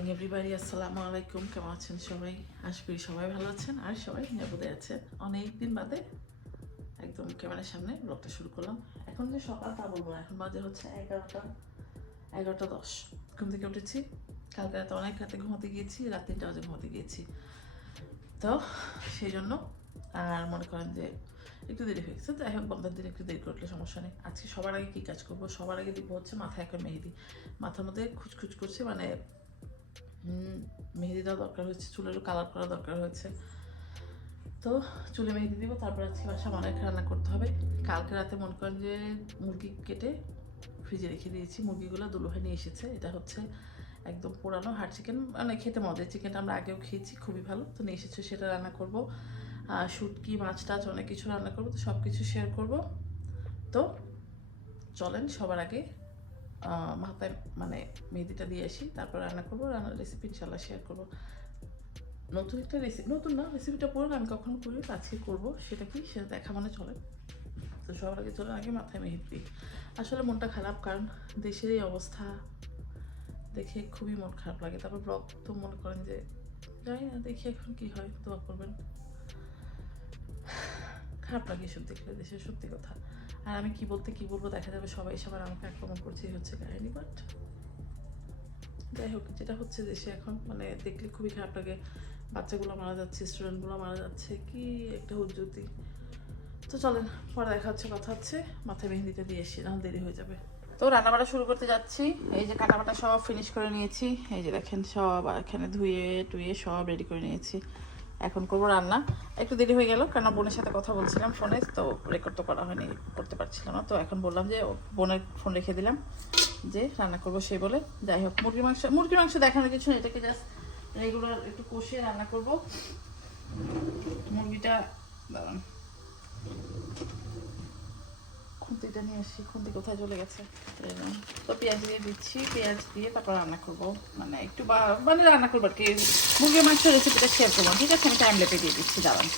Morning everybody, আসসালামু আলাইকুম। কেমন আছেন সবাই? আশা করি সবাই ভালো আছেন আর সবাই নিরাপদে আছেন। অনেক দিন বাদে একদম ক্যামেরার সামনে ব্লগটা শুরু করলাম। এখন যে সকাল তা বলবো না, এখন বাজে হচ্ছে 11টা 10। ঘুম থেকে উঠেছি, কালকে রাতে অনেক রাতে ঘুমাতে গিয়েছি, রাত 3টা বাজে ঘুমাতে গিয়েছি। তো সেই জন্য আর মনে করেন যে একটু দেরি হয়ে গেছে। তো যাই হোক, বন্ধের দিন একটু দেরি করলে সমস্যা নেই। আজকে সবার আগে কী কাজ করবো? সবার আগে দিব হচ্ছে মাথায় একটা মেহেদি। মাথার মধ্যে খুচখুচ করছে, মানে মেহেদি দেওয়া দরকার হয়েছে, চুলেরও কালার করা দরকার হয়েছে। তো চুলে মেহেদি দিব, তারপর আজকে বাসা অনেক রান্না করতে হবে। কালকে রাতে মনে করেন যে মুরগি কেটে ফ্রিজে রেখে দিয়েছি। মুরগিগুলো দুলুভাই নিয়ে এসেছে। এটা হচ্ছে একদম পুরানো হার্ড চিকেন, মানে খেতে মজা। চিকেনটা আমরা আগেও খেয়েছি, খুবই ভালো। তো নিয়ে এসেছে, সেটা রান্না করব। শুটকি, মাছ টাছ অনেক কিছু রান্না করবো, তো সব কিছু শেয়ার করব। তো চলেন সবার আগে মাথায় মানে মেহেদিটা দিয়ে আসি, তারপর রান্না করবো। রান্নার রেসিপি ইনশাল্লাহ শেয়ার করবো। নতুন একটা রেসিপি, নতুন না, রেসিপিটা পুরনো, আমি কখনো করি, আজকে করবো। সেটা কি, সেটা দেখা মানে চলে। তো সবার আগে চলেন আগে মাথায় মেহেদি। আসলে মনটা খারাপ, কারণ দেশের এই অবস্থা দেখে খুবই মন খারাপ লাগে। তারপর ব্লগ তো মনে করেন যে জানি না, দেখি এখন কি হয়, দোয়া করবেন। খারাপ লাগে এসব দেখলে, দেশের সত্যি কথা। আর আমি কি বলতে কি বলবো, দেখা যাবে সবাই সবার আমাকে আক্রমণ করছে, হচ্ছে কাহিনী। বাট যাই হোক, যেটা হচ্ছে দেশে এখন, মানে দেখলে খুবই খারাপ লাগে। বাচ্চাগুলো মারা যাচ্ছে, স্টুডেন্টগুলো মারা যাচ্ছে, কি একটা হুজ্জুতি। তো চলেন পরে দেখা হচ্ছে, কথা হচ্ছে। মাথায় মেহেদিটা দিয়ে এসছি, না দেরি হয়ে যাবে। তো রান্নাবাড়া শুরু করতে যাচ্ছি। এই যে কাটাবাটা সব ফিনিশ করে নিয়েছি। এই যে দেখেন, সব এখানে ধুয়ে টুয়ে সব রেডি করে নিয়েছি। এখন করবো রান্না। একটু দেরি হয়ে গেল, কারণ বোনের সাথে কথা বলছিলাম ফোনে, তো রেকর্ড তো করা হয়নি, করতে পারছিলাম না। তো এখন বললাম যে বোনের ফোন রেখে দিলাম, যে রান্না করবো সেই বলে। যাই হোক, মুরগির মাংস দেখানোর কিছু নেই, এটাকে জাস্ট রেগুলার একটু কষিয়ে রান্না করবো। মুরগিটা দাঁড়ান, খুন্তিটা নিয়ে আসি, খুন্তি কোথায় চলে গেছে। তো পেঁয়াজ দিয়ে দিচ্ছি, পেঁয়াজ দিয়ে তারপর রান্না করবো। মানে একটু মানে রান্না করবো আর কি, মুরগির মাংসের রেসিপিটা শেয়ার করবো। ঠিক আছে, আমি টাইম লেপে দিয়ে দিচ্ছি, দাঁড়ান।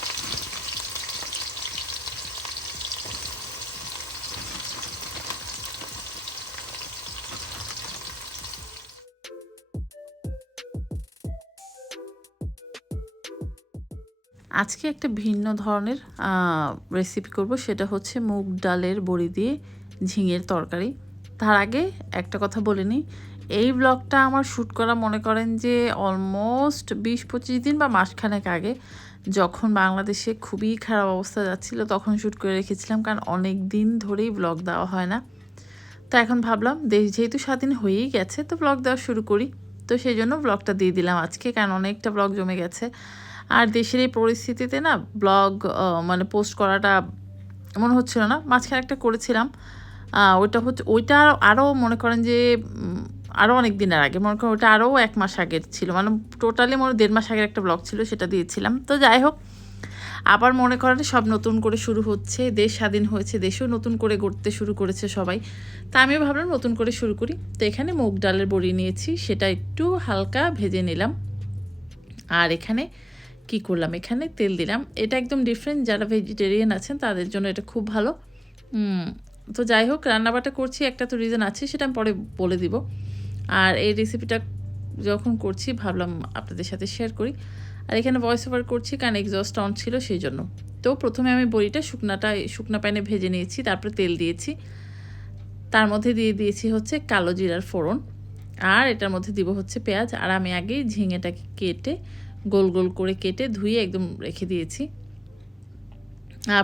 আজকে একটা ভিন্ন ধরনের রেসিপি করব, সেটা হচ্ছে মুগ ডালের বড়ি দিয়ে ঝিঙের তরকারি। তার আগে একটা কথা বলে নিই, এই ব্লগটা আমার শ্যুট করা মনে করেন যে অলমোস্ট 20-25 দিন বা মাসখানেক আগে, যখন বাংলাদেশে খুবই খারাপ অবস্থা যাচ্ছিল, তখন শ্যুট করে রেখেছিলাম, কারণ অনেক দিন ধরেই ব্লগ দেওয়া হয় না। তো এখন ভাবলাম দেশ যেহেতু স্বাধীন হয়েই গেছে, তো ব্লগ দেওয়া শুরু করি। তো সেই জন্য ব্লগটা দিয়ে দিলাম আজকে, কারণ অনেকটা ব্লগ জমে গেছে। আর দেশের এই পরিস্থিতিতে না ব্লগ মানে পোস্ট করাটা মনে হচ্ছিল না। মাঝখানে একটা করেছিলাম, ওইটা আরও মনে করেন যে আরও অনেক দিনের আগে, মনে করেন ওটা আরও 1 মাস আগের ছিল, মানে টোটালি 1.5 মাস আগের একটা ব্লগ ছিল, সেটা দিয়েছিলাম। তো যাই হোক, আবার মনে করেন সব নতুন করে শুরু হচ্ছে, দেশ স্বাধীন হয়েছে, দেশেও নতুন করে গড়তে শুরু করেছে সবাই। তা আমিও ভাবলাম নতুন করে শুরু করি। তো এখানে মুগ ডালের বড়ি নিয়েছি, সেটা একটু হালকা ভেজে নিলাম। আর এখানে কি করলাম, এখানে তেল দিলাম। এটা একদম ডিফারেন্ট, যারা ভেজিটেরিয়ান আছেন তাদের জন্য এটা খুব ভালো। তো যাই হোক, রান্নাবাটা করছি, একটা তো রিজন আছে, সেটা আমি পরে বলে দিব। আর এই রেসিপিটা যখন করছি ভাবলাম আপনাদের সাথে শেয়ার করি। আর এখানে ভয়েস ওভার করছি, কারণ এক্সস্ট অন ছিল সেই জন্য। তো প্রথমে আমি বড়িটা শুকনা প্যানে ভেজে নিয়েছি, তারপরে তেল দিয়েছি। তার মধ্যে দিয়ে দিয়েছি হচ্ছে কালো জিরার ফোড়ন, আর এটার মধ্যে দিব হচ্ছে পেঁয়াজ। আর আমি আগেই ঝিঙেটাকে কেটে গোল গোল করে কেটে ধুয়ে একদম রেখে দিয়েছি।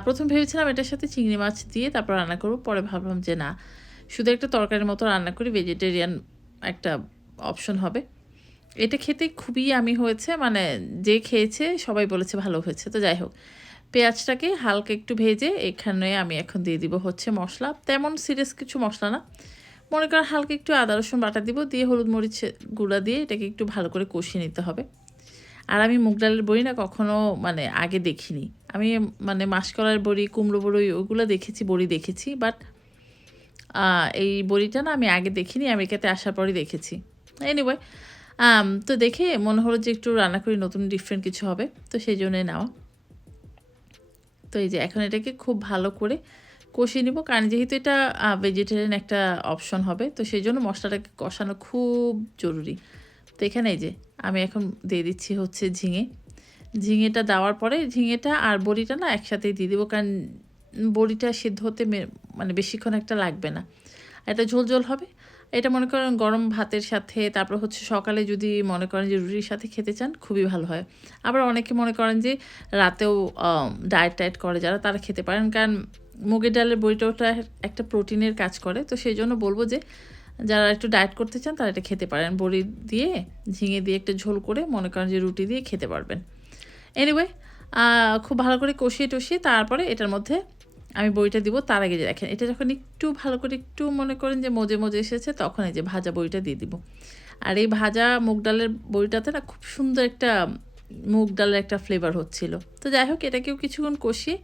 প্রথম ভেবেছিলাম এটার সাথে চিংড়ি মাছ দিয়ে তারপর রান্না করব, পরে ভাবলাম যে না, শুধু একটা তরকারির মতো রান্না করি, ভেজিটেরিয়ান একটা অপশন হবে। এটা খেতে খুবই আমি হয়েছে, মানে যে খেয়েছে সবাই বলেছে ভালো হয়েছে। তো যাই হোক, পেঁয়াজটাকে হালকা একটু ভেজে এখানে আমি এখন দিয়ে দিব হচ্ছে মশলা। তেমন সিরিয়াস কিছু মশলা না, মনে করেন হালকা একটু আদা রসুন বাটা দিব, দিয়ে হলুদ মরিচ গুঁড়া দিয়ে এটাকে একটু ভালো করে কষিয়ে নিতে হবে। আর আমি মুগ ডালের বড়ি না কখনো মানে আগে দেখিনি। আমি মানে মাসকলাইয়ের বড়ি, কুমড়ো বড়ি ওগুলো দেখেছি, বড়ি দেখেছি, বাট এই বড়িটা না আমি আগে দেখিনি, আমেরিকাতে আসার পরই দেখেছি। এনিওয়ে, তো দেখে মনে হলো যে একটু রান্না করি, নতুন ডিফারেন্ট কিছু হবে, তো সেই জন্যই নেওয়া। তো এই যে এখন এটাকে খুব ভালো করে কষিয়ে নিব, কারণ যেহেতু এটা ভেজিটেরিয়ান একটা অপশন হবে, তো সেই জন্য মশলাটাকে কষানো খুব জরুরি। তো এখানে এই যে আমি এখন দিয়ে দিচ্ছি হচ্ছে ঝিঙেটা দেওয়ার পরে ঝিঙেটা আর বড়িটা না একসাথেই দিয়ে দেবো, কারণ বড়িটা সিদ্ধ হতে মানে বেশিক্ষণ একটা লাগবে না, এটা ঝোল হবে। এটা মনে করেন গরম ভাতের সাথে, তারপর হচ্ছে সকালে যদি মনে করেন যে রুটির সাথে খেতে চান খুবই ভালো হয়। আবার অনেকে মনে করেন যে রাতেও ডায়েট করে যারা, তারা খেতে পারেন, কারণ মুগের ডালের বড়িটা ওটা একটা প্রোটিনের কাজ করে। তো সেই জন্য বলবো যে যারা একটু ডায়েট করতে চান তারা এটা খেতে পারেন, বড়ি দিয়ে ঝিঙে দিয়ে একটা ঝোল করে মনে করেন যে রুটি দিয়ে খেতে পারবেন। এনিওয়ে খুব ভালো করে কষিয়ে তারপরে এটার মধ্যে আমি বড়িটা দিব। তার আগে যে দেখেন এটা যখন একটু ভালো করে একটু মনে করেন যে মজে এসেছে, তখন এই যে ভাজা বড়িটা দিয়ে দিব। আর এই ভাজা মুগ ডালের বড়িটাতে না খুব সুন্দর একটা মুগ ডালের একটা ফ্লেভার হচ্ছিল। তো যাই হোক, এটাকেও কিছুক্ষণ কষিয়ে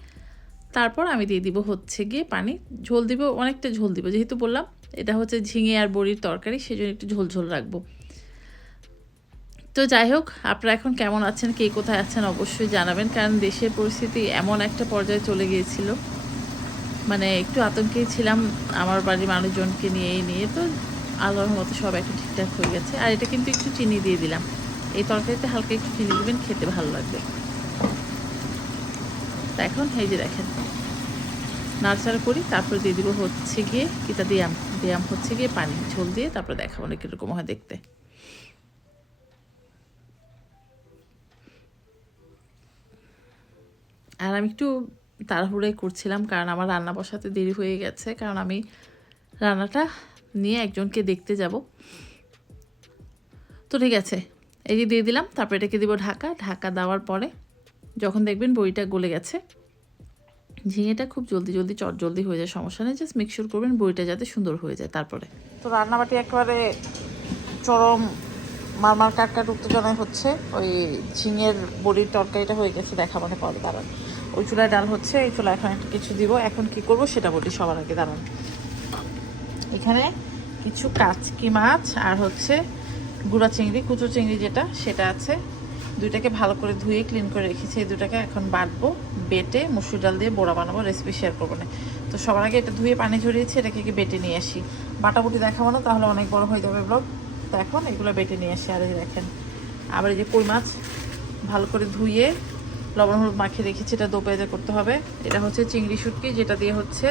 তারপর আমি দিয়ে দিব হচ্ছে গিয়ে পানি, ঝোল দিব, অনেকটা ঝোল দিব, যেহেতু বললাম এটা হচ্ছে ঝিঙে আর বড়ির তরকারি, সেজন্য একটু ঝোল রাখবো। তো যাই হোক, আপনারা এখন কেমন আছেন, কে কোথায় আছেন অবশ্যই জানাবেন, কারণ দেশের পরিস্থিতি এমন একটা পর্যায়ে চলে গিয়েছিল, মানে একটু আতঙ্কেই ছিলাম আমার বাড়ির মানুষজনকে নিয়ে। তো আল্লাহর মতো সব একটা ঠিকঠাক হয়ে গেছে। আর এটা কিন্তু একটু চিনি দিয়ে দিলাম, এই তরকারিতে হালকা একটু চিনি দিবেন, খেতে ভালো লাগবে। তা এখন এই যে দেখেন নাড়াচাড়া করি, তারপরে দিয়ে দিব হচ্ছে গিয়ে কিটা দিয়াম হচ্ছে গিয়ে পানি, ঝোল দিয়ে তারপরে দেখাবো না কীরকম হয় দেখতে। আর আমি একটু তাড়াহুড়োই করছিলাম, কারণ আমার রান্না বসাতে দেরি হয়ে গেছে, কারণ আমি রান্নাটা নিয়ে একজনকে দেখতে যাব। তো ঠিক আছে, এই যে দিয়ে দিলাম, তারপরে এটাকে দিব ঢাকা দেওয়ার পরে যখন দেখবেন বড়িটা গলে গেছে, ঝিঙেটা খুব জলদি চটজলদি হয়ে যায়, সমস্যা নেই, জাস্ট মিক্সচার করবেন বড়িটা যাতে সুন্দর হয়ে যায়। তারপরে তো রান্নাবাটি একেবারে চরম মারমার কাট উত্তেজনায় হচ্ছে, ওই ঝিঙের বড়ির তরকারিটা হয়ে গেছে, দেখাবো পরে, দাঁড়ান। ওই চুলায় ডাল হচ্ছে, এই চুলায় এখন একটা কিছু দিব, এখন কি করব সেটা বলি সবার আগে, দাঁড়ান। এখানে কিছু কাচকি মাছ আর হচ্ছে গুঁড়া চিংড়ি, কুচো চিংড়ি যেটা, সেটা আছে। দুইটাকে ভালো করে ধুয়ে ক্লিন করে রেখেছি, এই দুটাকে এখন বাটবো, বেটে মুসুর ডাল দিয়ে বড়া বানাবো, রেসিপি শেয়ার করবো না। তো সবার আগে এটা ধুয়ে পানি ঝরিয়েছি, এটাকে বেটে নিয়ে আসি। বাটাবুটি দেখাবো না, তাহলে অনেক বড় হয়ে যাবে ব্লগ। তো এখন এগুলো বেটে নিয়ে আসি। আর এই দেখেন আবার এই যে কই মাছ ভালো করে ধুয়ে লবণ হলুদ মাখিয়ে রেখেছি, এটা দো পেঁয়াজা করতে হবে। এটা হচ্ছে চিংড়ি শুটকি, যেটা দিয়ে হচ্ছে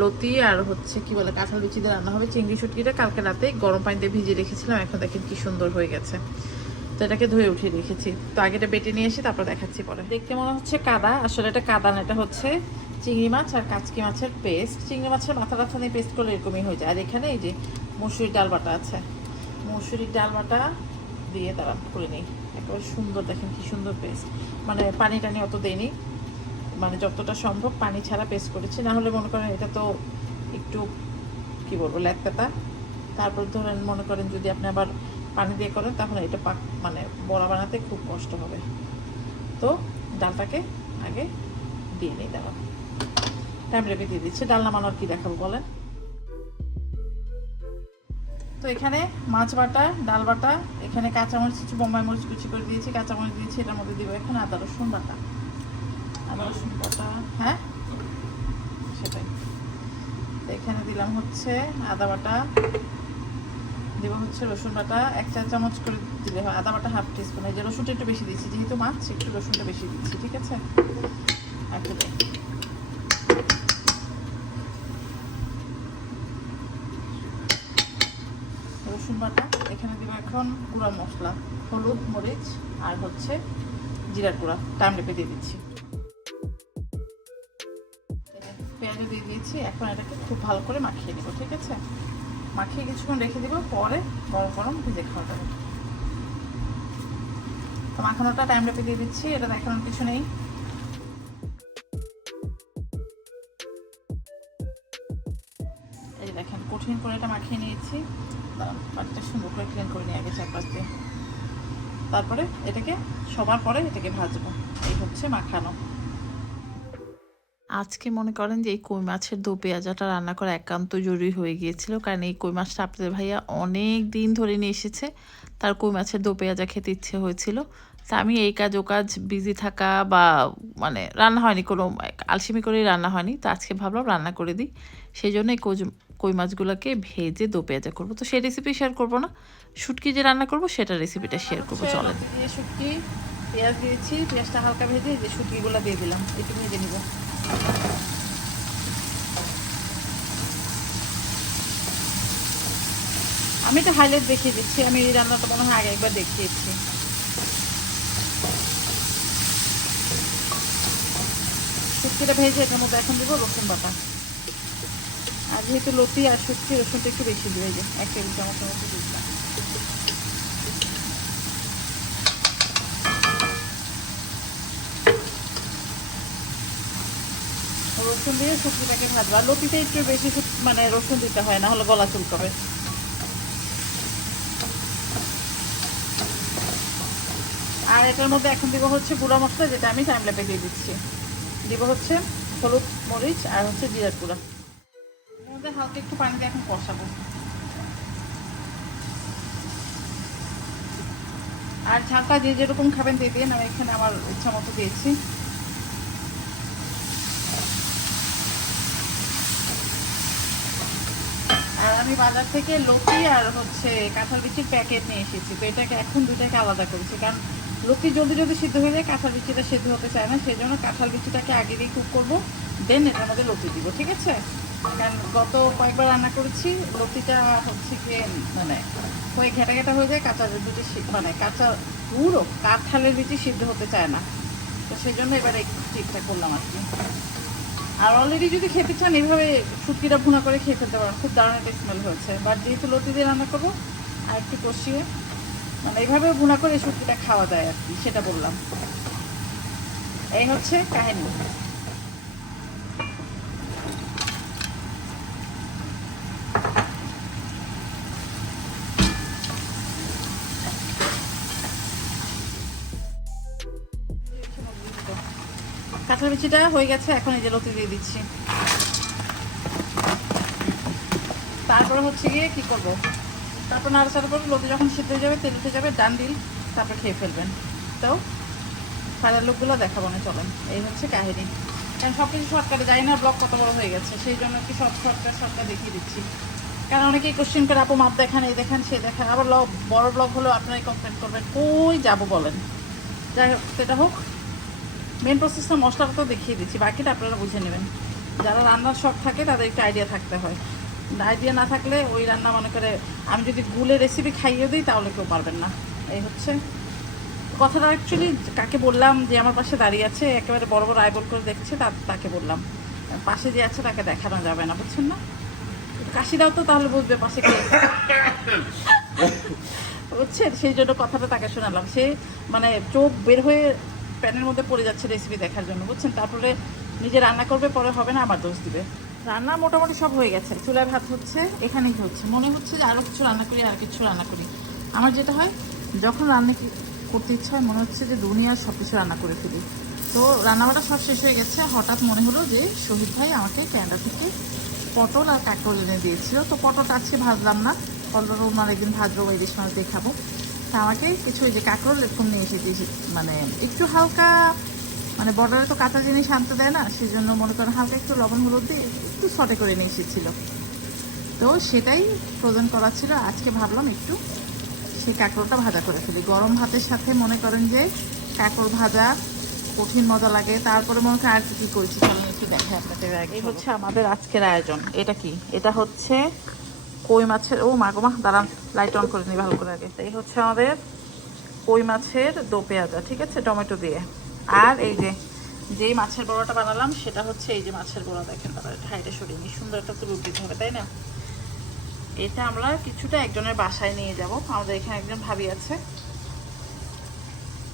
লতি আর হচ্ছে কি বলে কাঁঠাল বিচি দিয়ে রান্না হবে। চিংড়ি শুটকিটা কালকে রাতে গরম পানিতে ভিজিয়ে রেখেছিলাম, এখন দেখেন কি সুন্দর হয়ে গেছে। তো এটাকে ধুয়ে উঠিয়ে রেখেছি। তো আগে এটা বেটে নিয়ে এসে তারপর দেখাচ্ছি পরে। দেখতে মনে হচ্ছে কাদা, আসলে এটা কাদা না, এটা হচ্ছে চিংড়ি মাছ আর কাচকি মাছের পেস্ট। চিংড়ি মাছের মাথা টাথা নিয়ে পেস্ট করলে এরকমই হয়ে যায়। আর এখানে এই যে মসুরির ডাল বাটা আছে, মসুরির ডাল বাটা দিয়ে তারা করে নিই, একেবারে সুন্দর, দেখেন কি সুন্দর পেস্ট। মানে পানি টানি অত দেয়নি, মানে যতটা সম্ভব পানি ছাড়া পেস্ট করেছি, না হলে মনে করেন এটা তো একটু কি বলবো ল্যাকপাতা। তারপর ধরেন মনে করেন যদি আপনি আবার পানি দিয়ে করেন, তাহলে এটা মানে বড়া বানাতে খুব কষ্ট হবে। তো ডালটাকে আগে দিয়ে নিই, দাঁড়া টাইম রেখে দিয়ে দিচ্ছি। ডাল নামানোর কি দেখাবো বলেন। তো এখানে মাছ বাটা, ডাল বাটা, এখানে কাঁচামরিচ কিছু বোম্বাই মরিচ কুচি করে দিয়েছি, কাঁচামরিচ দিয়েছি, এটার মধ্যে দিব এখন আদা রসুন বাটা। আদা রসুন বাটা, হ্যাঁ সেটাই। তো এখানে দিলাম হচ্ছে আদা বাটা, দিব হচ্ছে রসুন বাটা 1 চা চামচ করে দিলে হয়, আদা বাটা হাফ টিস্পুন। এই যে রসুনটা একটু বেশি দিচ্ছি, যেহেতু মাছ একটু রসুনটা বেশি দিচ্ছি, ঠিক আছে। রসুন বাটা, এখানে দিব এখন গুঁড়া মশলা, হলুদ মরিচ আর হচ্ছে জিরার গুঁড়া, টাইম রেপে দিয়ে দিচ্ছি। পেঁয়াজও দিয়ে দিয়েছি, এখন এটাকে খুব ভালো করে মাখিয়ে দিব, ঠিক আছে। মাখিয়ে কিছুক্ষণ রেখে দিব, পরে গরম গরম ভেজে খাওয়া যাবে। তো মাখানোটা টাইম রেপে দিয়ে দিচ্ছি, এটা দেখানোর কিছু নেই। এই দেখেন কঠিন করে এটা মাখিয়ে নিয়েছি, বাটিটা সুন্দর করে ক্লিন করে নিয়ে আগে চারপাশ দিয়ে, তারপরে এটাকে সবার পরে এটাকে ভাজবো। এই হচ্ছে মাখানো। আজকে মনে করেন যে এই কই মাছের দো পেঁয়াজাটা রান্না করা একান্ত জরুরি হয়ে গিয়েছিল, কারণ এই কই মাছটা আপনাদের ভাইয়া অনেক দিন ধরে নিয়ে এসেছে, তার কই মাছের দো পেঁয়াজা খেতে ইচ্ছে হয়েছিল। তা আমি এই কাজ ও কাজ বিজি থাকা বা মানে রান্না হয়নি, কোনো আলসেমি করেই রান্না হয়নি, তো আজকে ভাবলাম রান্না করে দিই। সেই জন্য এই কই মাছগুলোকে ভেজে দো পেঁয়াজা করবো। তো সেই রেসিপি শেয়ার করবো না, শুটকি যে রান্না করবো সেটা রেসিপিটা শেয়ার করবো। চলেন। দিয়ে শুটকি পেঁয়াজ দিয়েছি, পেঁয়াজটা হালকা ভেজে যে শুটকিগুলো দিয়ে দিলাম, একটু ভেজে নিব। আমি এটা হাইলাইট দেখিয়ে দিচ্ছি, আমি এই রান্নাটা মনে হয় আগে একবার দেখিয়েছি। শুটকিটা ভেজে এটার মধ্যে এখন দিব রসুন বাটা। আর যেহেতু লতি আর শুটকি, রসুনটা একটু বেশি দিয়ে যে 1 টেবিল চামচের মতো দিচ্ছি। রসুন দিয়ে শুটকিটাকে ভাজবো। আর লতিতে একটু বেশি মানে রসুন দিতে হয়, না হলে গলা চুলকাবে। আর এটার মধ্যে এখন দিব হচ্ছে গুঁড়া মশলা, যেটা আমি টাইম ল্যাপে দিয়ে দিচ্ছি। দিব হচ্ছে হলুদ, মরিচ আর হচ্ছে জিরার গুঁড়া। এর মধ্যে হালকা একটু পানি দিয়ে এখন কষাবো। আর ঝালটা যে যেরকম খাবেন দিয়ে দিন, আমি এখানে আমার ইচ্ছা মতো দিয়েছি। আর আমি বাজার থেকে লতি আর হচ্ছে কাঁঠাল বিচির প্যাকেট নিয়ে এসেছি, তো এটাকে এখন দুটাকে আলাদা করেছি, কারণ লতি জলদি জলদি সিদ্ধ হয়ে যায়, কাঁঠাল বিচিটা সিদ্ধ হতে চায় না, সেই জন্য কাঁঠাল বিচিটাকে আগে দিয়ে কুক করবো, দেন এটার মধ্যে লতি দিব, ঠিক আছে? কারণ গত কয়েকবার রান্না করেছি, লতিটা হচ্ছে গিয়ে মানে ওই ঘেটা ঘেটা হয়ে যায়, কাঁচা বিচি মানে কাঁচা পুরো কাঁঠালের বিচি সিদ্ধ হতে চায় না, তো সেই জন্য এবার একটু ঠিকঠাক করলাম আর কি। আর অলরেডি যদি খেতে চান এইভাবে শুটকিটা ভুনা করে খেয়ে ফেলতে পারেন, খুব দারুণ একটা স্মেল হয়েছে। বাট যেহেতু লতি দিয়ে রান্না করবো, আর একটু কষিয়ে মানে এইভাবে ভুনা করে শুটকিটা খাওয়া যায় আর কি, সেটা বললাম। এই হচ্ছে কাহিনী। কাঁঠাল বিচিটা হয়ে গেছে, এখন এই যে লতি দিয়ে দিচ্ছি। তারপরে হচ্ছে গিয়ে কি করবো, তারপর নাড়াচাড়া করবো, লতি যখন সিদ্ধ হয়ে যাবে, তেল উঠে যাবে, ডান দিল, তারপর খেয়ে ফেলবেন। তো ফাইনাল লুকগুলো দেখাবো না, চলেন। এই হচ্ছে কাহিনী। কারণ সব কিছু শর্টকাটে যাই না, ব্লগ কত বড় হয়ে গেছে, সেই জন্য কি সব শর্টকাট দেখিয়ে দিচ্ছি। কারণ অনেকেই কোশ্চেন করে, আপু মাপ দেখান, এই দেখান, সে দেখান, আবার বড় ব্লগ হলেও আপনারাই কমপ্লেন করবেন, কই যাবো বলেন। যাই হোক, সেটা হোক, মেন প্রসেসটা মশলাটা তো দেখিয়ে দিচ্ছি, বাকিটা আপনারা বুঝে নেবেন। যারা রান্নার শখ থাকে তাদের একটু আইডিয়া থাকতে হয়, আইডিয়া না থাকলে ওই রান্না মনে করে আমি যদি গুলে রেসিপি খাইয়ে দিই তাহলে কেউ পারবেন না। এই হচ্ছে কথাটা। অ্যাকচুয়ালি কাকে বললাম যে আমার পাশে দাঁড়িয়ে আছে, একেবারে বড় বড় আইবল করে দেখছে, তাকে বললাম। পাশে যে আছে তাকে দেখানো যাবে না, বুঝছেন না? কাশি দাও তো, তাহলে বুঝবে পাশে কে বুঝছেন, সেই জন্য কথাটা তাকে শোনালাম। সে মানে চোখ বের হয়ে প্যানের মধ্যে পড়ে যাচ্ছে রেসিপি দেখার জন্য, বুঝছেন? তারপরে নিজে রান্না করবে, পরে হবে না, আমার দোষ দিবে। রান্না মোটামুটি সব হয়ে গেছে, চুলায় ভাত হচ্ছে, এখানেই হচ্ছে। মনে হচ্ছে যে আরও কিছু রান্না করি, আর কিছু রান্না করি। আমার যেটা হয়, যখন রান্না করতে ইচ্ছা হয়, মনে হচ্ছে যে দুনিয়ার সব কিছু রান্না করে ফেলি। তো রান্নাবাটা সব শেষ হয়ে গেছে, হঠাৎ মনে হলো যে শহীদ ভাই আমাকে ক্যানাডা থেকে পটল আর কাঁকরোল এনে দিয়েছিল। তো পটলটা আজকে ভাজলাম না, পটলটা অন্য আরেকদিন ভাজবো বা ইলিশ মাছ দিয়ে খাবো। তা আমাকে কিছু ওই যে কাঁকরোল এরকম নিয়ে এসেছি, মানে একটু হালকা, মানে বর্ডারে তো কাঁচা জিনিস আনতে দেয় না, সেই জন্য মনে করেন হালকা একটু লবণ হলুদ দিয়ে একটু সটে করে নিয়ে এসেছিলো। তো সেটাই ফ্রোজেন করা ছিল, আজকে ভাবলাম একটু সেই কাঁকরোলটা ভাজা করে ফেলি গরম ভাতের সাথে। মনে করেন যে কাঁকরোল ভাজা কঠিন মজা লাগে। তারপরে মনে করেন আর কি করেছি, চলেন একটু দেখে আপনাদের। এই হচ্ছে আমাদের আজকের আয়োজন। এটা কি, এটা হচ্ছে কই মাছের, ও মা গো মা, দাঁড়ান লাইট অন করে নিই ভালো করে আগে। এই হচ্ছে আমাদের কই মাছের দো পেঁয়াজা, ঠিক আছে, টমেটো দিয়ে। আর এই যে যেই মাছের বড়াটা বানালাম, সেটা হচ্ছে এই যে মাছের বড়া, দেখেন তারপর হাইটে সরিয়ে নিই, সুন্দর একটা তুলুর দিতে হবে, তাই না? এটা আমরা কিছুটা একজনের বাসায় নিয়ে যাব, আমাদের এখানে একজন ভাবি আছে,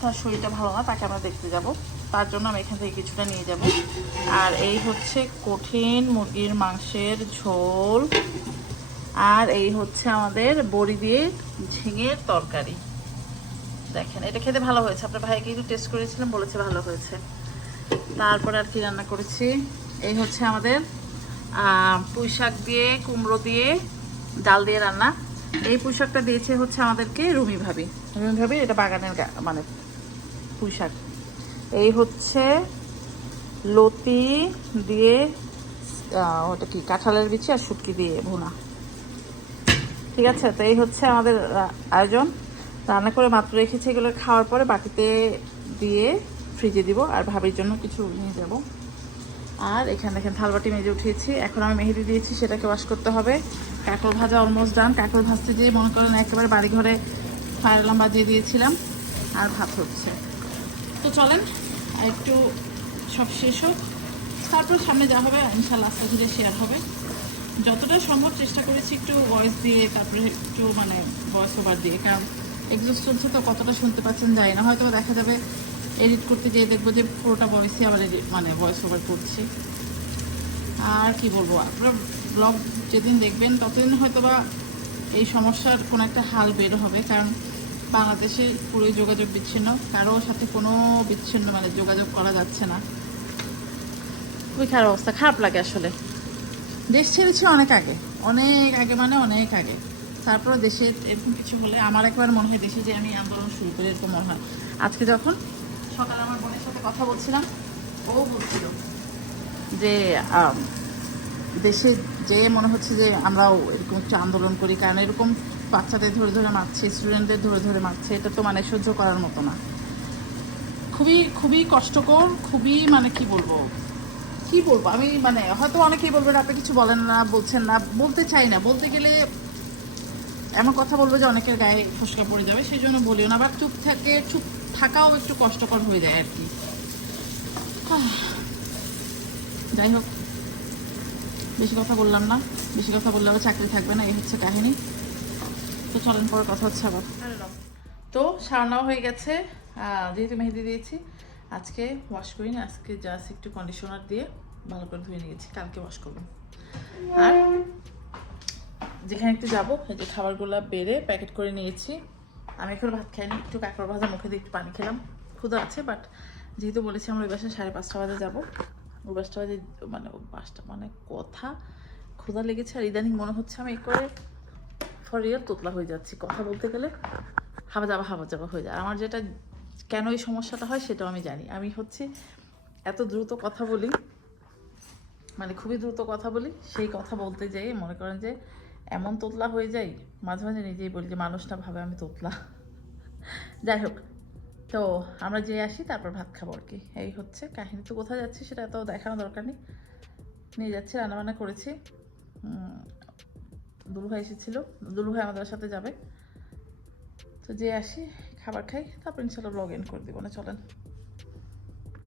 তার শরীরটা ভালো না, তাকে আমরা দেখতে যাব, তার জন্য আমি এখান থেকে কিছুটা নিয়ে যাব। আর এই হচ্ছে কঠিন মুরগির মাংসের ঝোল, আর এই হচ্ছে আমাদের বড়ি দিয়ে ঝিঙের তরকারি। দেখেন এটা খেতে ভালো হয়েছে, আপনার ভাইকে একটু টেস্ট করেছিলাম, বলেছে ভালো হয়েছে। তারপরে আর কি রান্না করেছি, এই হচ্ছে আমাদের পুঁই শাক দিয়ে কুমড়ো দিয়ে ডাল দিয়ে রান্না। এই পুঁই শাকটা দিয়েছে হচ্ছে আমাদেরকে রুমি ভাবি। রুমি ভাবি এটা বাগানের মানে পুঁই শাক। এই হচ্ছে লতি দিয়ে ওটা কি কাঁঠালের বিচি আর শুটকি দিয়ে ভুনা। ঠিক আছে, তো এই হচ্ছে আমাদের আয়োজন। রান্না করে মাত্র রেখেছি, এগুলো খাওয়ার পরে বাটিতে দিয়ে ফ্রিজে দিব, আর ভাবির জন্য কিছু নিয়ে যাব। আর এখানে দেখেন থালবাটি মেজে উঠিয়েছি, এখন আমি মেহেদি দিয়েছি, সেটাকে ওয়াশ করতে হবে। কাঁকড় ভাজা অলমোস্ট ডান। কাঁকড় ভাজতে যেয়ে মনে করেন একেবারে বাড়ি ঘরে ফায়ার অ্যালার্ম বাজিয়ে দিয়েছিলাম, আর ভাত হচ্ছে। তো চলেন একটু সব শেষ হোক, তারপর সামনে যা হবে ইনশাল্লাহ আস্তে ধীরে শেয়ার হবে। যতটা সম্ভব চেষ্টা করেছি একটু ভয়েস দিয়ে, তারপরে একটু মানে ভয়েস ওভার দিয়ে, কারণ এক্সস্ট চলছে তো কতটা শুনতে পাচ্ছেন যায় না, হয়তো দেখা যাবে এডিট করতে গিয়ে দেখবো যে পুরোটা ভয়েসই আবার মানে ভয়েস ওভার করছি। আর কি বলবো, আপনারা ব্লগ যেদিন দেখবেন ততদিন হয়তো বা এই সমস্যার কোনো একটা হাল বের হবে, কারণ বাংলাদেশে পুরোই যোগাযোগ বিচ্ছিন্ন, কারো সাথে কোনো বিচ্ছিন্ন মানে যোগাযোগ করা যাচ্ছে না। খুবই খারাপ অবস্থা, খারাপ লাগে আসলে। দেশ ছেড়েছি অনেক আগে, অনেক আগে মানে অনেক আগে। তারপরে দেশে এরকম কিছু হলে আমার একবার মনে হয় দেশে যে আমি আন্দোলন শুরু করি, এরকম মনে হয়। আজকে যখন সকালে আমার বোনের সাথে কথা বলছিলাম, ও বলছিল যে দেশে যে মনে হচ্ছে যে আমরাও এরকম একটু আন্দোলন করি, কারণ এরকম বাচ্চাদের ধরে ধরে মারছে, স্টুডেন্টদের ধরে ধরে মারছে, এটা তো মানে সহ্য করার মতো না। খুবই খুবই কষ্টকর, খুবই মানে কি বলবো আমি মানে হয়তো অনেকেই বলবেন আপনি কিছু বলেন না, বলছেন না, বলতে চাই না, বলতে গেলে এমন কথা বলবো যে অনেকের গায়ে ফসকা পড়ে যাবে, সেই জন্য বলিও না। আবার চুপ থাকাও একটু কষ্টকর হয়ে যায় আর কি। যাই হোক, বেশি কথা বললাম না, বেশি কথা বললে আবার চাকরি থাকবে না, এই হচ্ছে কাহিনী। তো চলেন পরে কথা হচ্ছে আবার। তো সারানাও হয়ে গেছে, যেহেতু মেহেদি দিয়েছি। আজকে ওয়াশ করিনি, আজকে জাস্ট একটু কন্ডিশনার দিয়ে ভালো করে ধুয়ে নিয়েছি, কালকে ওয়াশ করবো। আর যেখানে একটু যাবো, এই যে খাবারগুলো বেড়ে প্যাকেট করে নিয়েছি। আমি এখন ভাত খাইনি, একটু কাঁকড় ভাজা মুখে দিয়ে একটু পানি খেলাম। ক্ষুধা আছে, বাট যেহেতু বলেছি আমরা ওই বাসায় 5:30 বাজে যাবো, ওই 5টা বাজে মানে 5টা মানে কথা, ক্ষুধা লেগেছে। আর ইদানিং মনে হচ্ছে আমি করে ফর রিয়েল তোতলা হয়ে যাচ্ছি, কথা বলতে গেলে হাবা যাবা হয়ে যায়। আমার যেটা কেন এই সমস্যাটা হয় সেটাও আমি জানি। আমি হচ্ছে এত দ্রুত কথা বলি, মানে খুবই দ্রুত কথা বলি, সেই কথা বলতে যাই মনে করেন যে এমন তোতলা হয়ে যাই, মাঝে মাঝে নিজেই বলি যে মানুষ না ভাবে আমি তোতলা। যাই হোক, তো আমরা যেয়ে আসি, তারপর ভাত খাবো আর কি। এই হচ্ছে কাহিনী। তো কোথায় যাচ্ছি সেটা তো দেখানো দরকার নেই, নিয়ে যাচ্ছি, রান্নাবান্না করেছি। দুলুভাই এসেছিল, দুলুভাই আমাদের সাথে যাবে। তো যেয়ে আসি, খাবার খাই, তারপর ইনশাল্লাহ ব্লগ এন্ড করে দিব না। চলেন।